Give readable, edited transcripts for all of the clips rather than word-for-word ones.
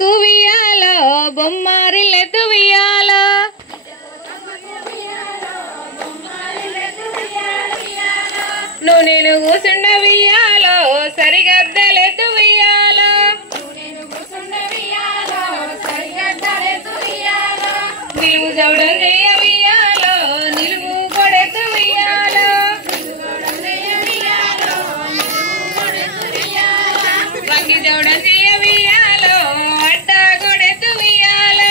బిడ్డకు వియాలో బొమ్మారిల్లెద్దు వియాలో నువ్వు నేను కూసుండ వియాలో సరిగద్దలెద్దు వియాలో నిలువు జవడం చెయ్య వియాలో నిలువు కొడెద్దు వియాలో వంగి జవడం చెయ్య వియాలో అడ్డ కొడెద్దు వియాలో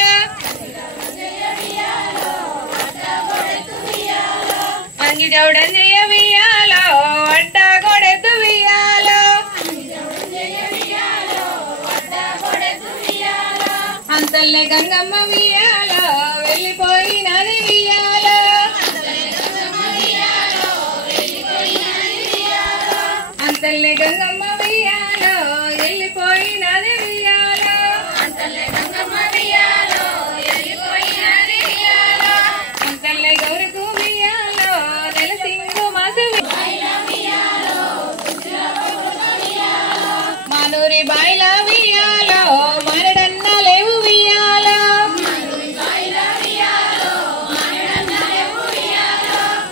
వంగి జవడం చెయ్య వియాలో అడ్డ కొడెద్దు వియాలో అంతల్లే గంగమ్మ వియాలో వెళ్ళిపోయినది వియాలో అంతల్లే గంగమ్మ వియాలో వెళ్ళిపోయినది వియాలో అంతల్లే గౌరకు వియాలో నెలసింగు మాసు మానూరి బాయిల వియాలో మరడన్న లేవు వియాలో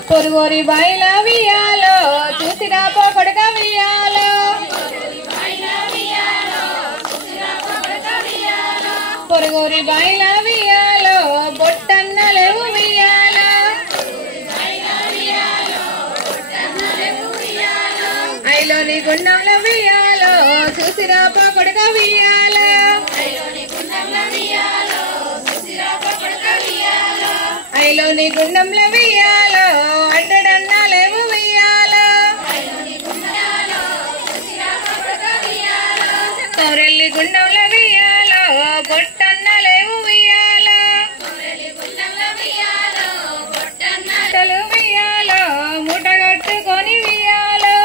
పొరుగోరి బాయిల వియాలో చూసిరా పోకొడక వియాలో పొరుగోరి బాయిల వియాలో బొట్టన్న లేవు వియాలో ఐలోని గుండంలో వియాలో చూసిరా పోకొడక వియాలో ఐలోని గుండంలో వియాలో అడ్డడన్న లేవు వియాలో కౌరెల్లి గుండంలో వియాలో బొట్టన్న లేవు వియాలో బట్టలు వియాలో మూట కట్టుకొని వియాలో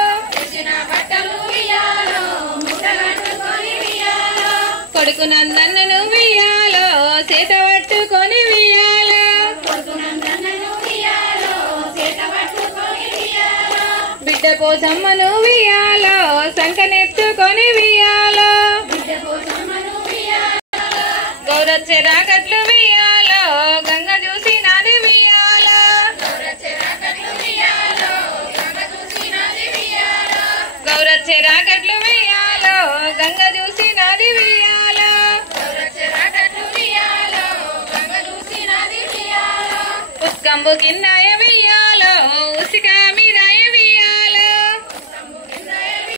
కొడుకు నందన్నను వియాలో చేత పట్టుకొని వియాలో బిడ్డ పోసమ్మను వియాలో సంకనెత్తుకొని వియాలో గౌరచ్చే రాకట్లు వియాలో గంగ చూసి నాది వియాలో గౌరచ్చే రాకట్లు వియాలో గంగ చూసి నాది వియాలో ఉత్కంబు కిందాయ